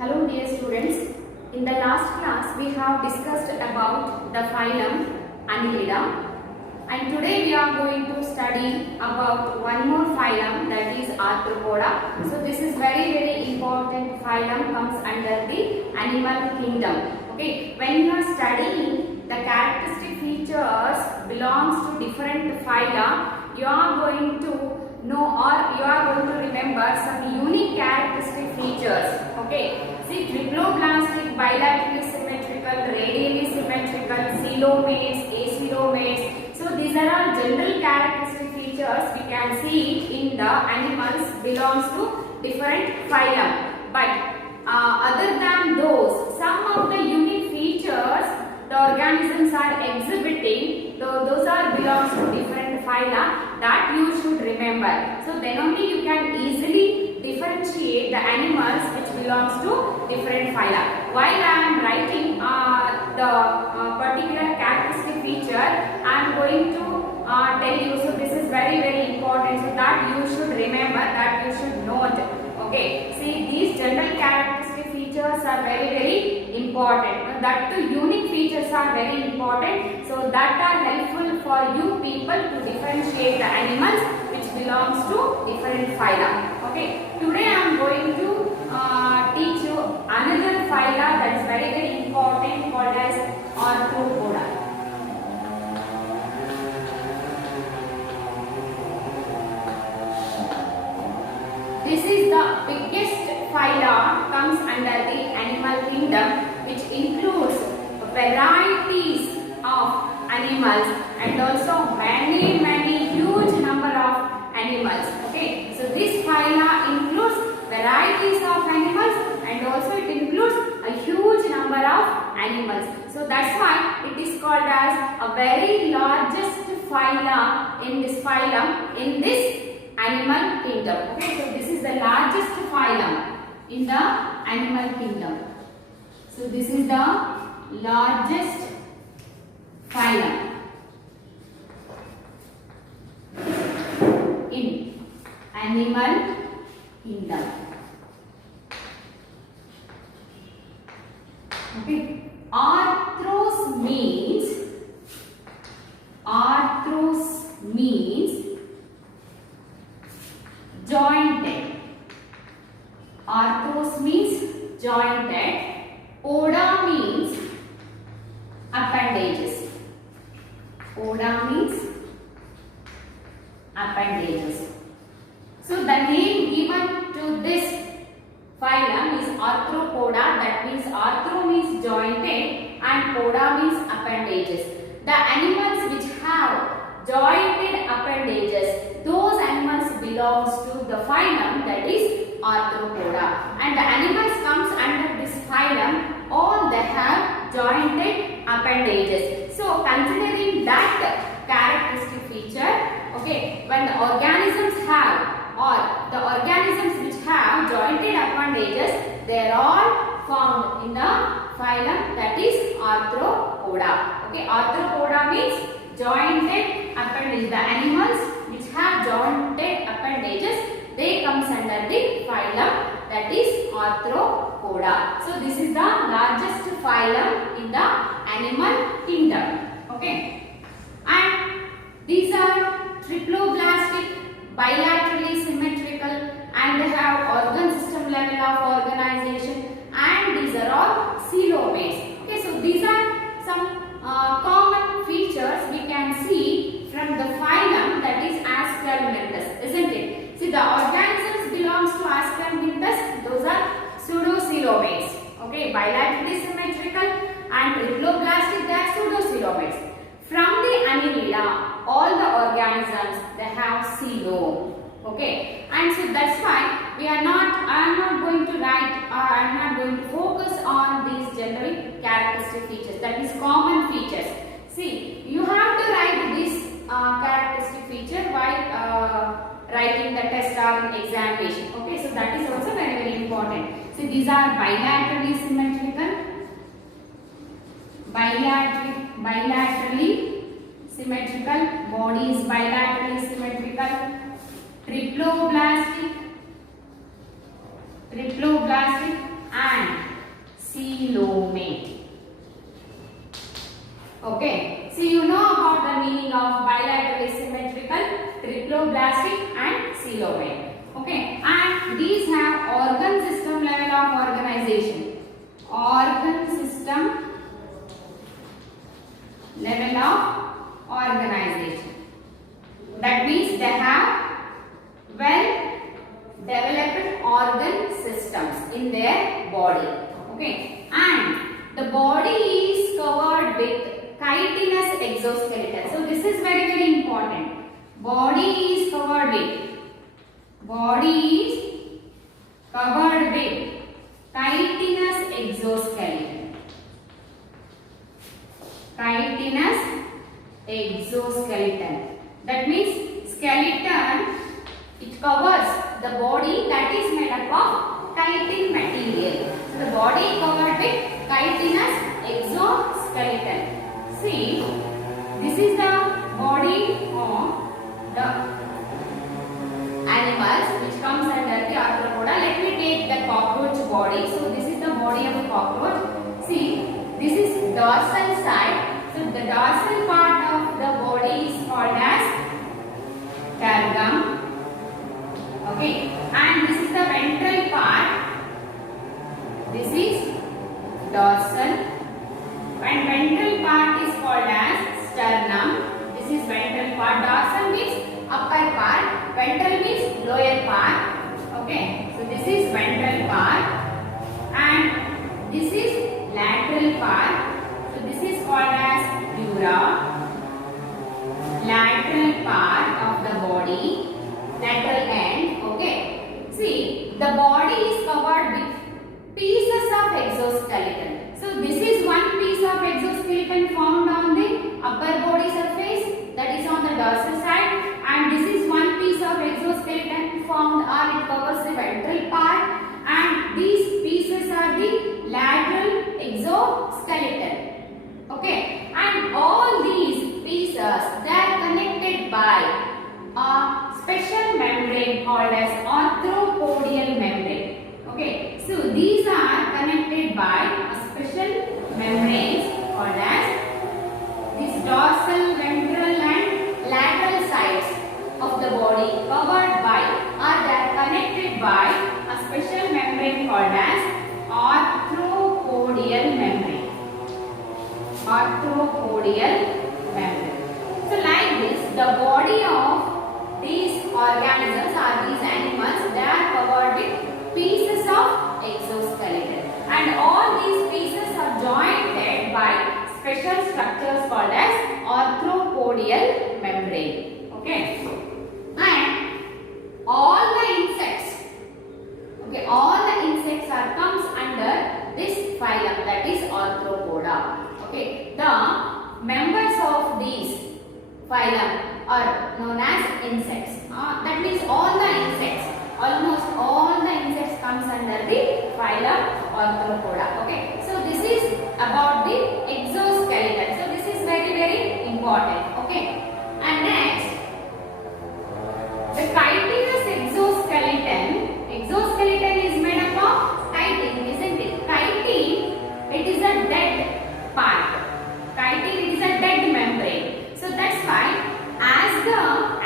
Hello dear students, in the last class we have discussed about the phylum Annelida, and today we are going to study about one more phylum, that is Arthropoda. So this is very important phylum, comes under the animal kingdom. Okay, when you are studying the characteristic features belongs to different phyla, you are going to know or you are going to remember some unique characteristic features. Okay, see, triploblastic, bilaterally symmetrical, radially symmetrical, coelomates, acoelomates. So these are all general characteristic features we can see in the animals belongs to different phylum. But other than those, some of the unique features the organisms are exhibiting, those are belongs to different phyla that you should remember. So then only you can easily differentiate the animals which belongs to different phyla. While I am writing the particular characteristic feature, I am going to tell you. So this is very important. So that you should remember, that you should note. Okay. See, these general characteristic features are very important. That too, unique features are very important. So that are helpful for you people to differentiate the animals which belongs to different phyla. Okay. Today I am going to teach you another phyla that is very important, called as Arthropoda. This is the biggest phyla, comes under the animal kingdom, which includes varieties of animals and also many huge number of animals. Okay, so this phyla includes varieties of animals and also it includes a huge number of animals. So that's why it is called as a very largest phyla in this phylum, in this animal kingdom. Okay, so this is the largest phylum in the animal kingdom. So this is the largest phylum in animal kingdom. Okay, arthros means jointed. Arthros means jointed. Poda means appendages. Poda means appendages. So the name given to this phylum is Arthropoda. That means arthro means jointed and poda means appendages. The animals which have jointed appendages, those animals belongs to the phylum, that is Arthropoda. And the animals comes under this phylum, all they have jointed appendages. So considering that characteristic feature, okay, when the organisms have, or the organisms which have jointed appendages, they are all found in the phylum, that is Arthropoda. Okay, Arthropoda means jointed appendages. The animals which have jointed appendages, they comes under the phylum, that is Arthropoda. So this is the largest phylum in the animal kingdom. Okay, and these are triploblastic, bilaterally symmetrical, and they have organ system level of organization, and these are all coelomates. Okay, so these are some common features we can see from the phylum, that is Ascalminthus, isn't it? See, the organisms belongs to Ascalminthus, those are pseudocoelomates. Okay, bilaterally symmetrical and triploblastic, they are pseudocoelomates. From the Annelida, all the organisms, they have coelom. Okay, and so that's why I am not going to write, I am not going to focus on these general characteristic features, that is common features. See, you have to write this characteristic feature while writing the test or in examination. Okay, so that is also very important. See, these are bilaterally symmetrical, bilaterally symmetrical, body is bilaterally symmetrical, triploblastic, and coelomate. Okay, so you know about the meaning of bilateral asymmetrical, triploblastic and coelomate. Okay, and these have organ system level of organization. Organ system level of organization. That means they have well developed organ systems in their body. Okay, and the body is covered with chitinous exoskeleton. So this is very important. Body is covered with chitinous exoskeleton. Chitinous exoskeleton. That means skeleton, it covers the body that is made up of chitin material. So the body covered with chitinous exoskeleton. See, this is the body of the animals which comes under the arthropoda. Let me take the cockroach body. So this is the body of the cockroach. See, this is dorsal side. So the dorsal part of the body is called as tergum. Okay, and this is the ventral part. This is dorsal. And ventral part is called as sternum. This is ventral part. Dorsal means upper part. Ventral means lower part. Okay, so this is ventral part. And this is lateral part. So this is called as dura. Lateral part of the body. Lateral end. Okay. See, the body is covered with pieces of exoskeleton. So this is one piece of exoskeleton found on the upper body surface, that is on the dorsal side, and this is one piece of exoskeleton found or it covers the ventral part, and these pieces are the lateral exoskeleton. Okay, and all these pieces, they are connected by a special membrane called as arthropodial membrane. Okay, so these are connected by a special membranes called as these dorsal, ventral and lateral sides of the body covered by or they are connected by a special membrane called as arthropodial membrane. Arthropodial membrane. So like this, the body of these organisms or these animals, they are covered with pieces of exoskeleton, and all these pieces are joined by special structures called as arthropodial membrane. Okay, and all the insects, okay, all the insects are comes under this phylum, that is arthropoda. Okay, the members of these phylum are known as insects. That means all the insects, almost all the insects comes under the phylum arthropoda. Okay, so this is about the exoskeleton. So this is very important. Okay, and next the chitinous exoskeleton. Exoskeleton is made up of chitin, isn't it? Chitin, it is a dead part. Chitin, it is a dead membrane. So that's why as the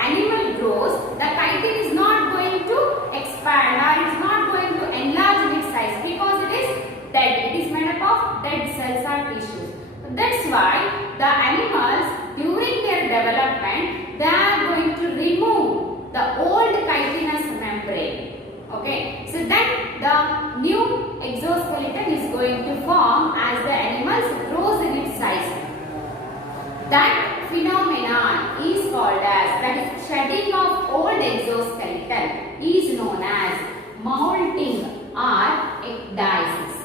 animal grows, the chitin is not going to expand or it is not going to enlarge in its size because it is dead. It is made up of dead cells or tissues. That's why the animals during their development, they are going to remove the old chitinous membrane. Okay, so then the new exoskeleton is going to form as the animals grows in its size. That phenomenon is called as, that is shedding of old exoskeleton is known as molting or ecdysis.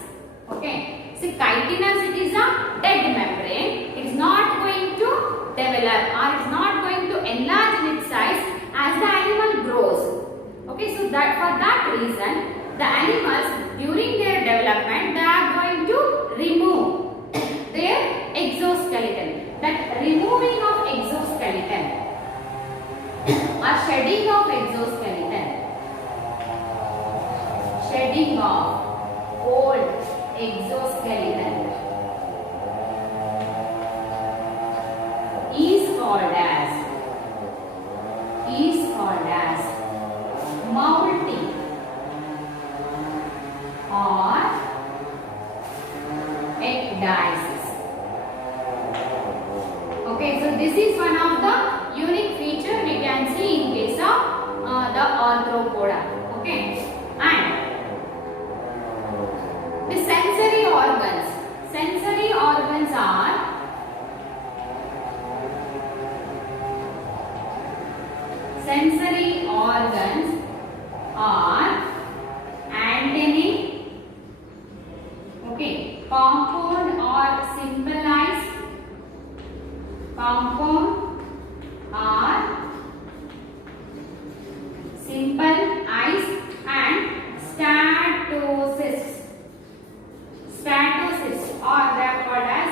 Okay, so chitinous, it is a dead membrane. It is not going to develop or it is not going to enlarge in its size as the animal grows. Okay, so that for that reason, the animals during their development, they are going to remove their exoskeleton. That removing of exoskeleton or shedding of exoskeleton, shedding of called exoskeleton is called as molting or ecdysis. Okay, so this is one of the unique feature we can see in case of the arthropoda. Okay, and the sensory organs are antennae, okay, compound or simple eyes, and statocysts. Statocysts or they are called as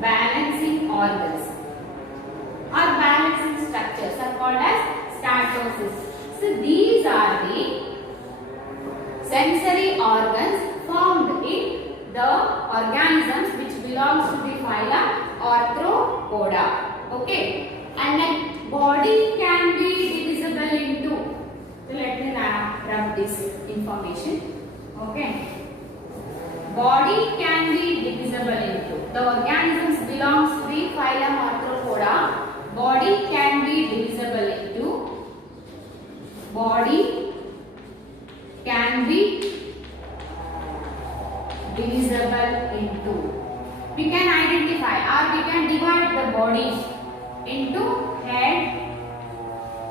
balancing organs or balancing structures are called as statocysts. So these are the sensory organs found in the organisms which belongs to the phylum Arthropoda. Okay, and then body can be divisible into. So let me rub this information. Okay, body can be divisible into. The organisms belongs to the phylum Arthropoda. Body can be divisible into. We can identify or we can divide the body into head,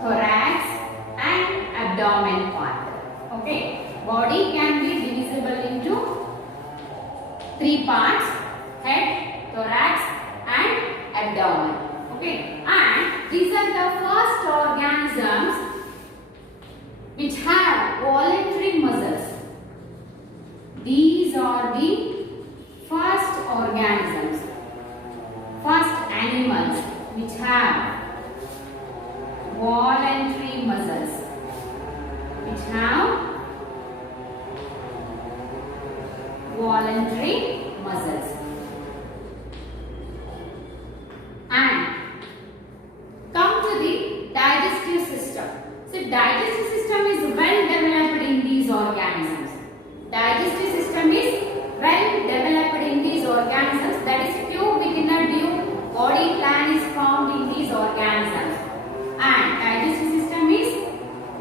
thorax and abdomen part. Okay, body can be divisible into 3 parts: head, thorax and abdomen. Okay, and these are the first organisms which have voluntary muscles. These are the first organisms, first animals which have voluntary muscles. And come to the digestive system. So digestive system is well developed in these organisms. Digestive system is well developed in these organisms. That is tube within a tube. Body plan is found in these organisms. And digestive system is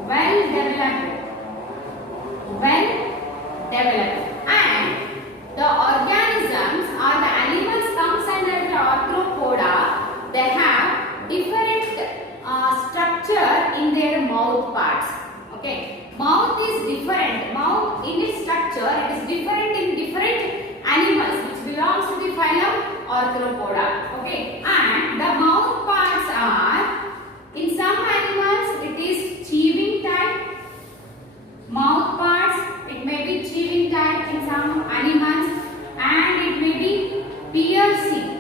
well developed. And the organisms or the animals comes under the arthropoda. They have different structure in their mouth parts. Okay, mouth is different. Mouth in its structure it is different in different animals which belongs to the phylum Arthropoda. Okay, and the mouth parts are, in some animals it is chewing type mouth parts. It may be chewing type in some animals, and it may be piercing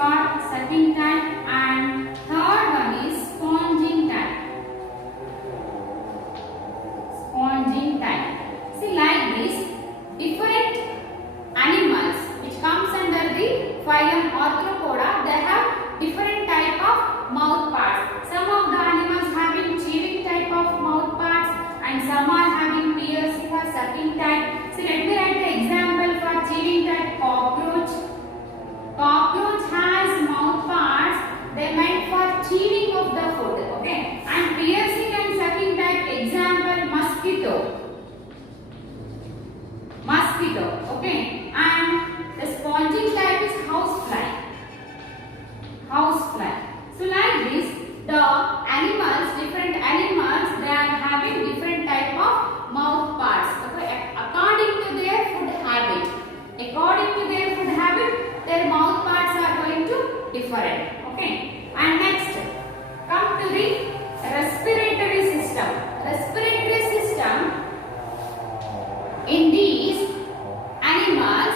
or sucking type, and third one is sponging type. See, like this, different animals which comes under the phylum Arthropoda, they have different type of mouth parts. Some of the animals having chewing type of mouth parts, and some are having piercing or sucking type. So let me write the example for chewing type. Cockroach has mouth parts. They meant for chewing of the food. Okay, and piercing and sucking type example mosquito. Okay, and the sponging type is housefly. So like this, the animals, different animals, they are having different type of mouth parts. Okay, according to their food habit, their mouth parts are going to different. Okay, and next come to the respiratory system. In these animals,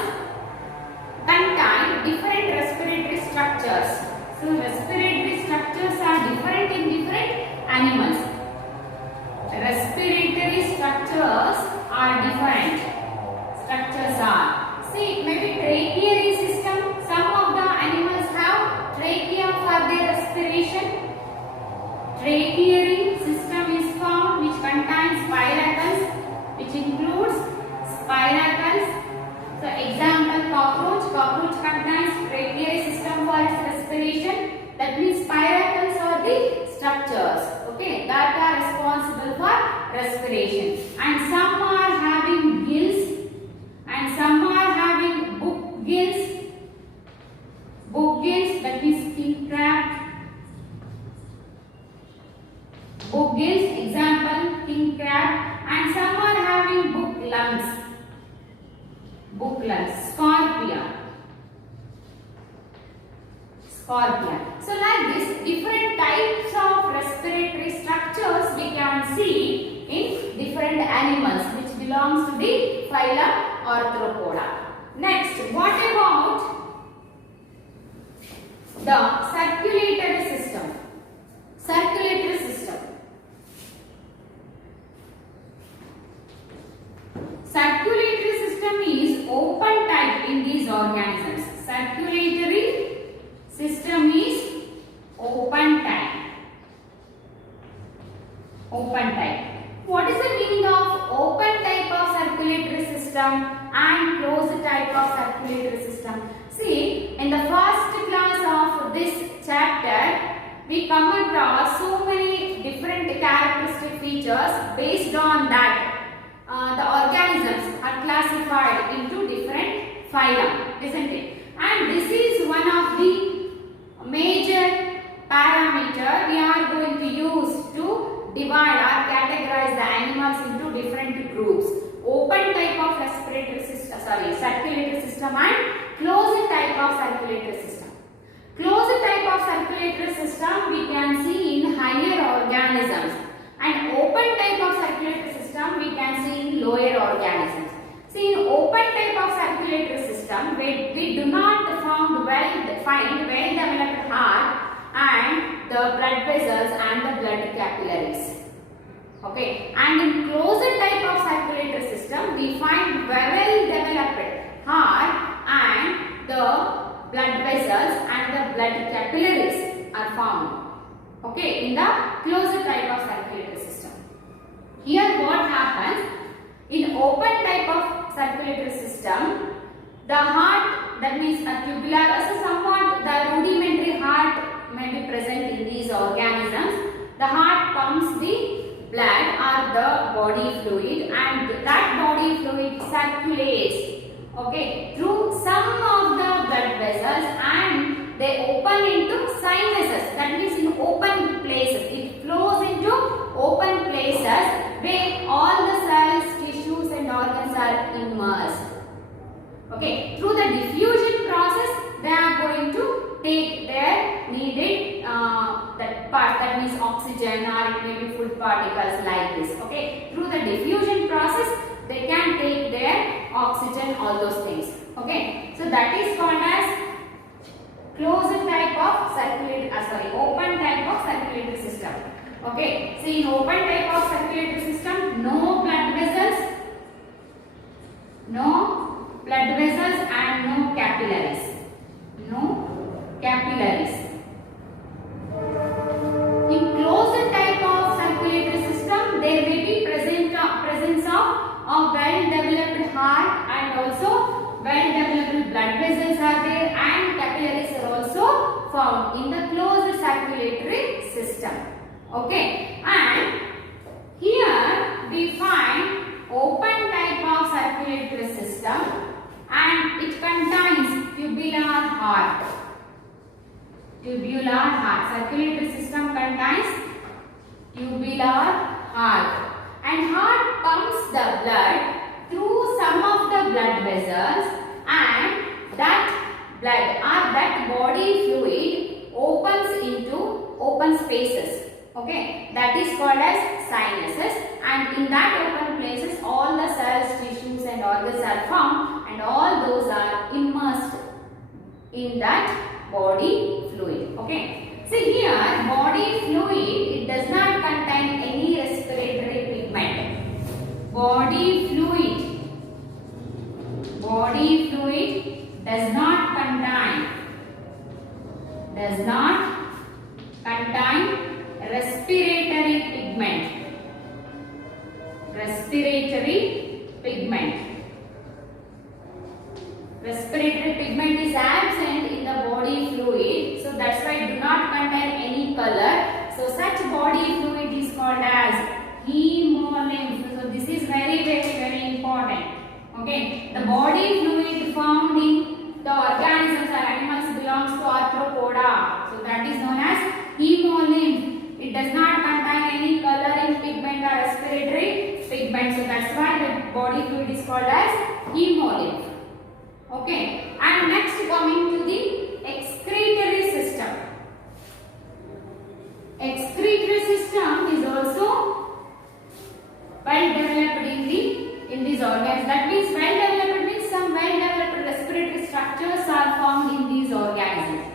spiracles are the structures, okay, that are responsible for respiration. And some are having gills and some are having book gills. Book gills, that means king crab. Book gills, example, king crab. And some are having book lungs. Book lungs, scorpia. Scorpion. So like this, different types of respiratory structures we can see in different animals which belongs to the phylum Arthropoda. Next, what about the circulatory system? Circulatory system. Circulatory system is open type in these organisms. Circulatory system is open type. Open type. What is the meaning of open type of circulatory system and closed type of circulatory system? See, in the first class of this chapter, we come across so many different characteristic features. Based on that, the organisms are classified into different phyla, isn't it? And this is one of the major parameter we are going to use to divide or categorize the animals into different groups. Open type of respiratory system, circulatory system and closed type of circulatory system. Closed type of circulatory system we can see in higher organisms, and open type of circulatory system we can see in lower organisms. See, in open type of circulatory system, we do not find well-developed heart and the blood vessels and the blood capillaries. Okay, and in closed type of circulatory system, we find well-developed heart and the blood vessels and the blood capillaries are found. Okay, in the closed type of circulatory system. Here, what happens? In open type of circulatory system, the heart, that means a tubular, so somewhat the rudimentary heart may be present in these organisms. The heart pumps the blood or the body fluid, and that body fluid circulates, okay, through some of the blood vessels, and they open into sinuses, that means in open places. It flows into open places where all the cells, tissues and organs are immersed. Okay, through the diffusion process, they are going to take their needed that part, that means oxygen or it may be food particles like this. Okay, through the diffusion process, they can take their oxygen, all those things. Okay, so that is called as closed type of open type of circulatory system. Okay, so in open type of circulatory system, no blood vessels and no capillaries. No capillaries. In closed type of circulatory system, there may be presence of a well-developed heart, and also well-developed blood vessels are there, and capillaries are also found in the closed circulatory system. Okay, and here we find open type of circulatory system, and it contains tubular heart. Tubular heart. Circulatory system contains tubular heart, and heart pumps the blood through some of the blood vessels, and that blood or that body fluid opens into open spaces. Okay, that is called as sinuses, and in that open places all the cells, tissues and organs are found, and all those are immersed in that body fluid. Okay, see here, body fluid, it does not contain any respiratory pigment. Body fluid does not contain respiratory pigment. Respiratory pigment is absent in the body fluid, so that's why it do not contain So such body fluid is called as hemolymph. So this is very important. Okay, the body fluid found in the organisms or animals belongs to arthropoda. So that is known as hemolymph. It does not contain any coloring pigment or respiratory pigment. So that's why the body fluid is called as hemolymph. Okay, and next coming to the excretory system. Excretory system is also well developed in these organs. That means well developed means some well developed respiratory structures are found in these organisms.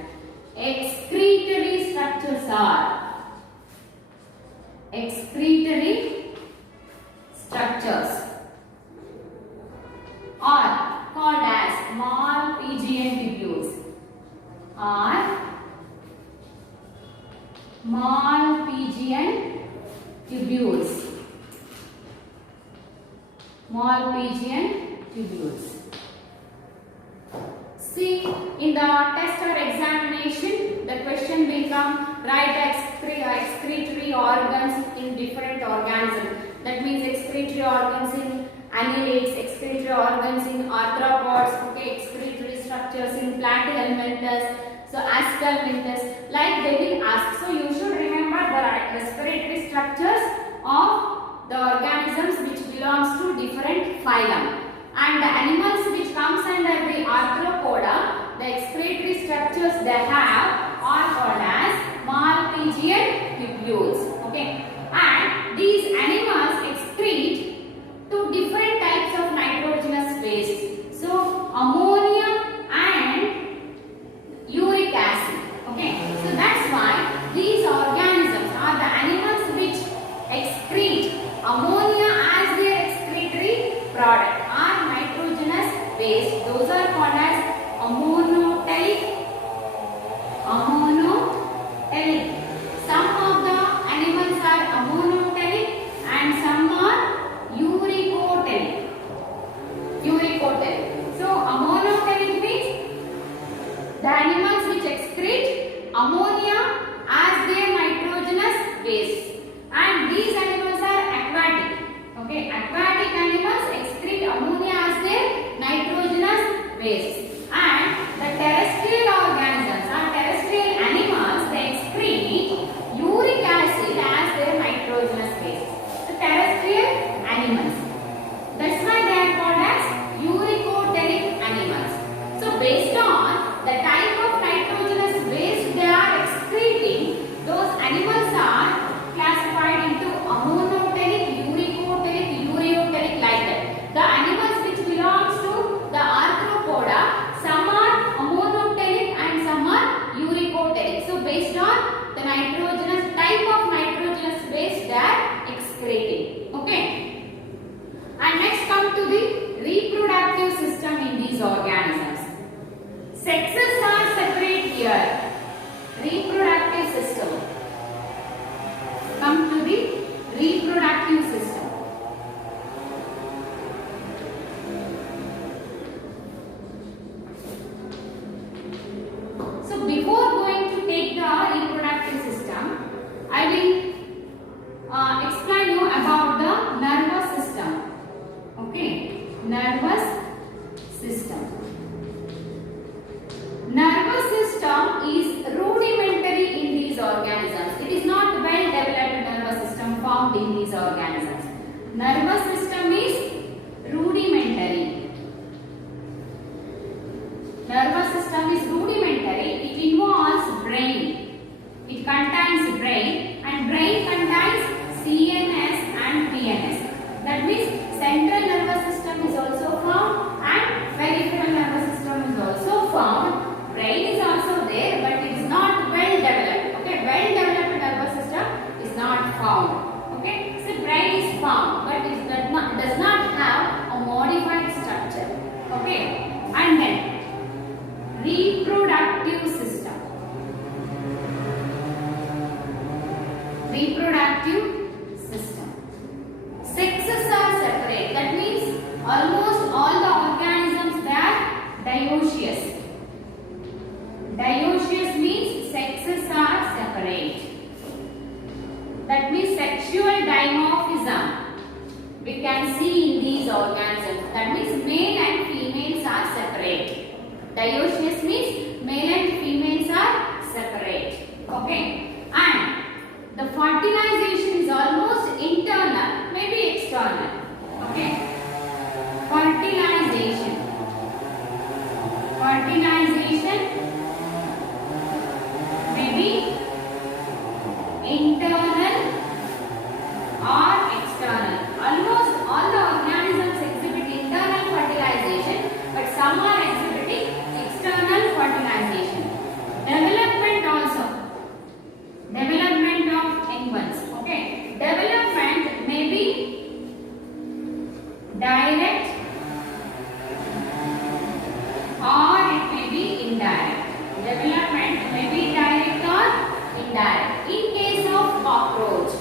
Excretory structures are called as Malpighian tubules. Malpighian tubules. See, in the test or examination, the question will come, write excretory organs in different organisms. That means excretory organs in annelids, excretory organs in arthropods, okay, excretory structures in platyhelminthes, so aschelminthes, like they will ask. So you should remember the respiratory structures of the organisms which belongs to different phylum. And the animals which comes under the arthropoda, the excretory structures they have are called as Malpighian tubules. Okay, and these animals excrete to different types of nitrogenous waste. So ammonia and uric acid. Okay, so that's why these organisms are the animals which excrete ammonia as their excretory product. Waste. Those are called as ammonotelic. Some of the animals are ammonotelic and some are uricotelic. So ammonotelic means the animals which excrete ammonia as their nitrogenous waste, and these animals are aquatic. Okay, aquatic animals excrete ammonia as their nitrogenous waste, and the terrestrial organisms or terrestrial animals, they excrete uric acid as their nitrogenous waste. The terrestrial animals, that's why they are called as uricotelic animals. So based on the type of nitrogenous waste they are excreting, those animals are classified into ammonotelic, uricotelic, ureotelic, like that. The animals which belongs to the arthropoda, some are ammonotelic and some are uricotelic. So based on the nitrogenous type of nitrogenous waste they are excreting. Okay. And next come to the reproductive system in these organisms. Sexes are separate here. Reproductive system. Come to the reproductive system. So before going to take the reproductive system, I will explain you about the nervous system. Okay, nervous system. Nervous system is rudimentary in these organisms. It is not well developed nervous system found in these organisms. Nervous system is rudimentary. Nervous system is rudimentary. It involves brain. It contains brain, and brain contains CNS and PNS. That means central nervous system is also found and peripheral nervous system is also found. Brain is also there, but it is not well developed. Okay, well developed nervous system is not found. Okay, so brain is found, but it does not have a modified structure. Okay, and then reproductive system. Reproductive system. Sexes are separate. That means almost all the organisms they are dioecious. Dioecious means sexes are separate. these organisms. That means male and females are separate. Dioecious means male and females are separate. Okay. And the fertilization is almost internal, maybe external. Okay. Fertilization may be internal or external. Almost all the organisms exhibit internal fertilization, but some are exhibiting external fertilization. Development also. Development of young ones. Okay. Development may be direct or it may be indirect. Development may be direct or indirect. In case of cockroach,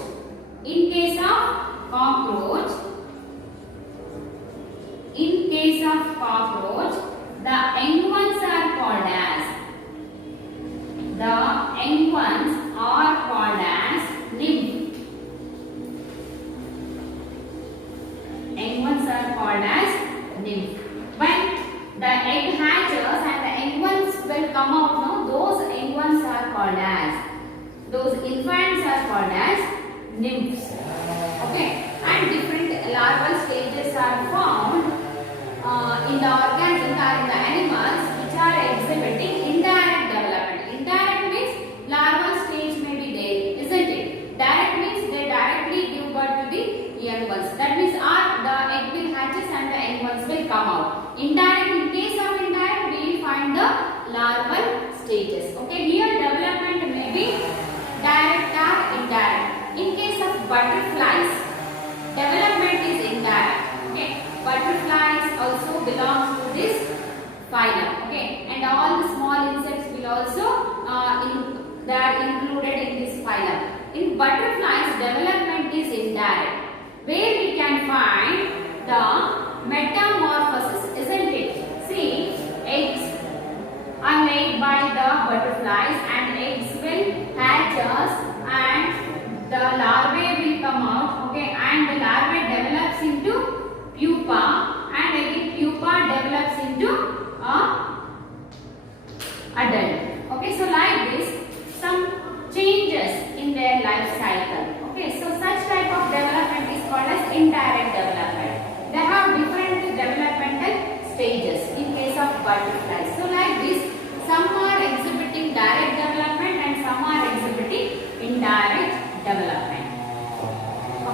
in case of cockroach, the young ones are called as nymph. Young ones are called as nymph. When the egg hatches and the young ones will come out, no, those young ones are called as, those infants are called as nymphs. Okay, and different larval stages are found in the organisms or in the animals which are exhibiting indirect development. Indirect means larval stage may be there, isn't it? Direct means they directly give birth to the young ones. That means the egg will hatches and the young ones will come out. Indirect, in case of indirect, we will find the larval stages. Okay, here development may be direct or indirect. In case of butterflies, development is indirect. Okay, butterflies also belongs to this phylum. Okay, and all the small insects will also they are included in this phylum. In butterflies, development is indirect, where we can find the metamorphosis, isn't it? See, eggs are laid by the butterflies and eggs will hatch and the larvae will come out. Okay, and the larvae develops into pupa and again pupa develops into adult. Okay, so like this, some changes in their life cycle. Okay, so such type of development is called as indirect development. They have different developmental stages in case of butterflies. So like this, some are exhibiting direct development and some are exhibiting indirect development.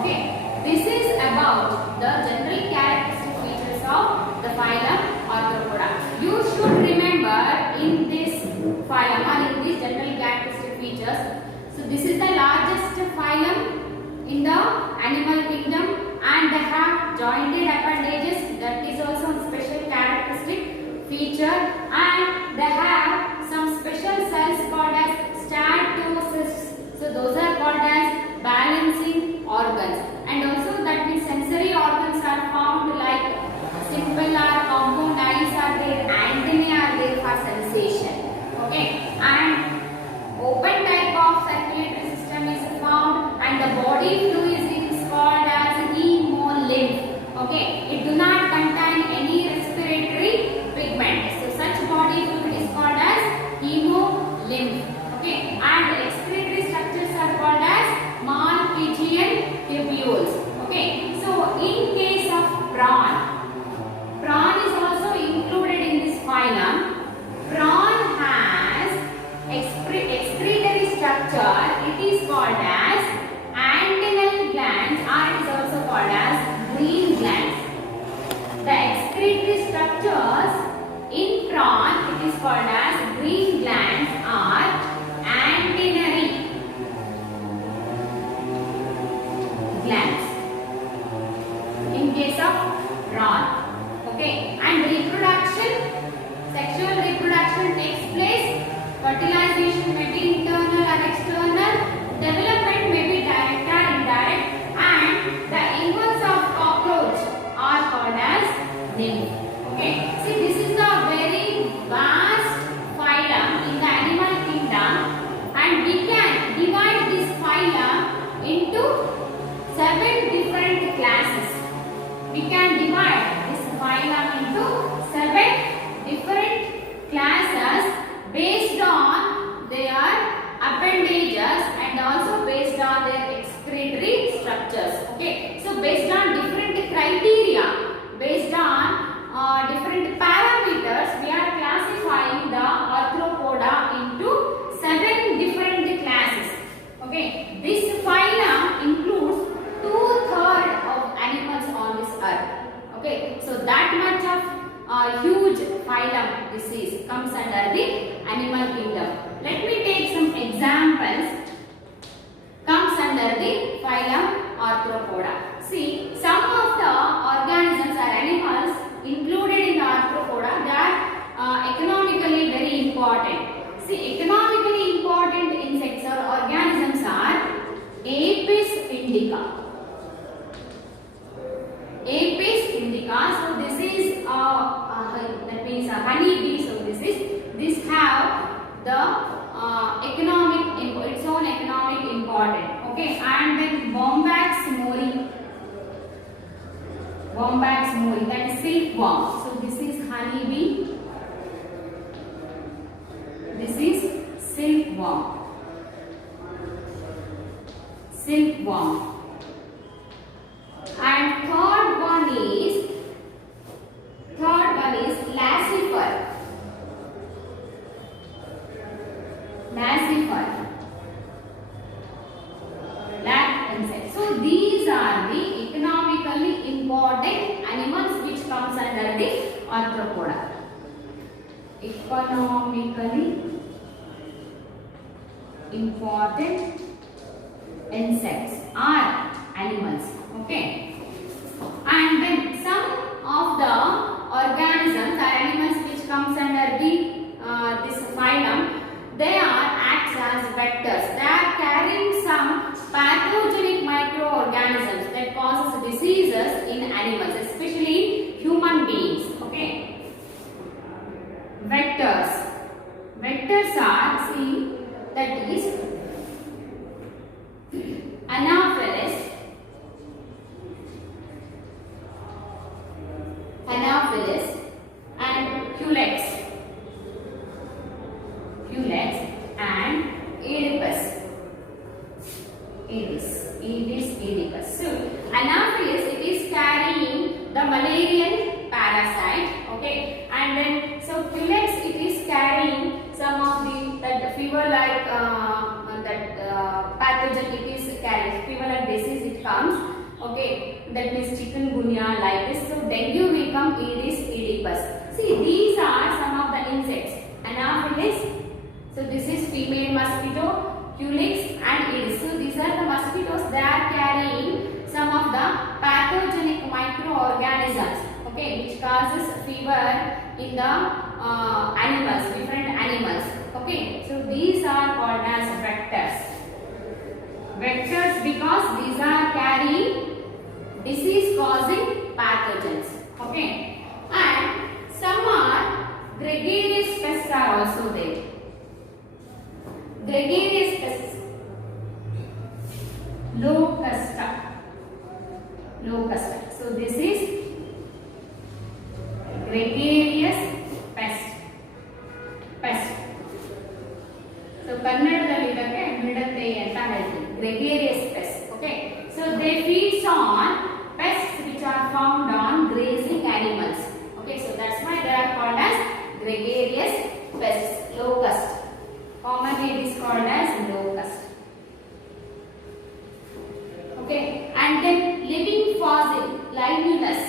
Okay, this is about the general characteristic features of the phylum Arthropoda. You should remember in this phylum or in these general characteristic features. So this is the largest phylum in the animal kingdom and they have jointed appendages. That is also a special characteristic feature, and they have some special cells called as statocysts. So those are called as balancing organs, and also that means sensory organs are found like simple or compound eyes are there, antennae are there for sensation. Okay, and open type of circulatory system is found, and the body fluid is called as hemolymph. Okay, it do not contain any respiratory pigment. So such body fluid is called as hemolymph. Okay, and excretory structures are called as Malpighian tubules. Okay, so in case of prawn is also included in this phylum. Prawn has excretory structure. It is called as antennal glands, or it is also called as green glands. The excretory structures in prawn, it is called as green glands or antennary glands in case of prawn. Okay, and reproduction, sexual reproduction takes place. Fertilization may be internal or external. Development may be direct or indirect, and the young ones of cockroach are called as nymph. Okay, see, this is a very vast disease comes under the animal kingdom. Let me take some examples. Comes under the phylum Arthropoda. See, some of the organisms or animals included in the Arthropoda that are economically very important. See, economically important insects or organisms are Apis indica. Apis indica. So this is that means a honeybee. So this have the its own economic importance. Okay, and then Bombax mori. Bombax mori, that is silkworm. So this is honeybee. This is silkworm. Silkworm. And third one is Lassifer. Lassifer. That insect. So these are the economically important animals which comes under the Arthropoda. Economically important insects are animals. Okay. And then some of the organisms or animals which comes under the this phylum, they are acts as vectors. They are carrying some pathogenic microorganisms that causes diseases in animals, especially human beings. Okay. Vectors. Vectors are, see, that is Anopheles. Anopheles and Culex. Culex and Oedipus. Aedes oedipus. So, Anopheles, it is carrying the malarian parasite. Okay, and then so Culex, it is carrying some of the fever like pathogen. It is carrying fever like disease. It comes. Okay, that means chikungunya like this. So dengue will come Aedes oedipus. See, these are some of the insects. Anopheles. So this is female mosquito, Culex and Aedes. So these are the mosquitoes. They are carrying some of the pathogenic microorganisms. Okay, which causes fever in the animals, different animals. Okay, so these are called as vectors. Vectors because these are carrying disease causing pathogens. Okay, and some are gregarious pests are also there. Gregarious pests. Locusta. Locusta. So this is gregarious pest. Pest. So ಕನ್ನಡದಲ್ಲಿ ಇದಕ್ಕೆ ಮಿಡತೆ ಅಂತ ಹೇಳ್ತೀವಿ. Gregarious pests. Okay. So they feeds on pests which are found on grazing animals. Okay. So that's why they are called as gregarious pests. Locust. Commonly it is called as locust. Okay. And then living fossil, Limulus.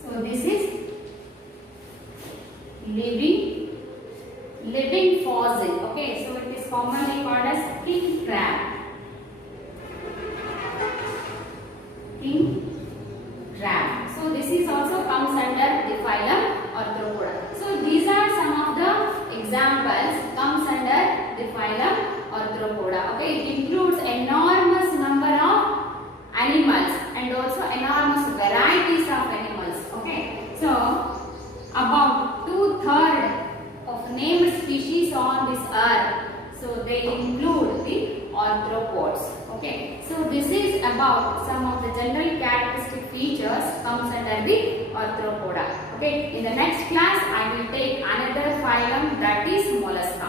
So this is living fossil. Okay, so it is commonly called as king crab. King crab. So this is also comes under the phylum Arthropoda. So these are some of the examples comes under the phylum Arthropoda. Okay, it includes enormous number of animals and also enormous varieties of animals. Okay, so about 2/3 of named species on this earth. So they include the arthropods. Okay, so this is about some of the general characteristic features comes under the Arthropoda. Okay, in the next class I will take another phylum, that is Mollusca.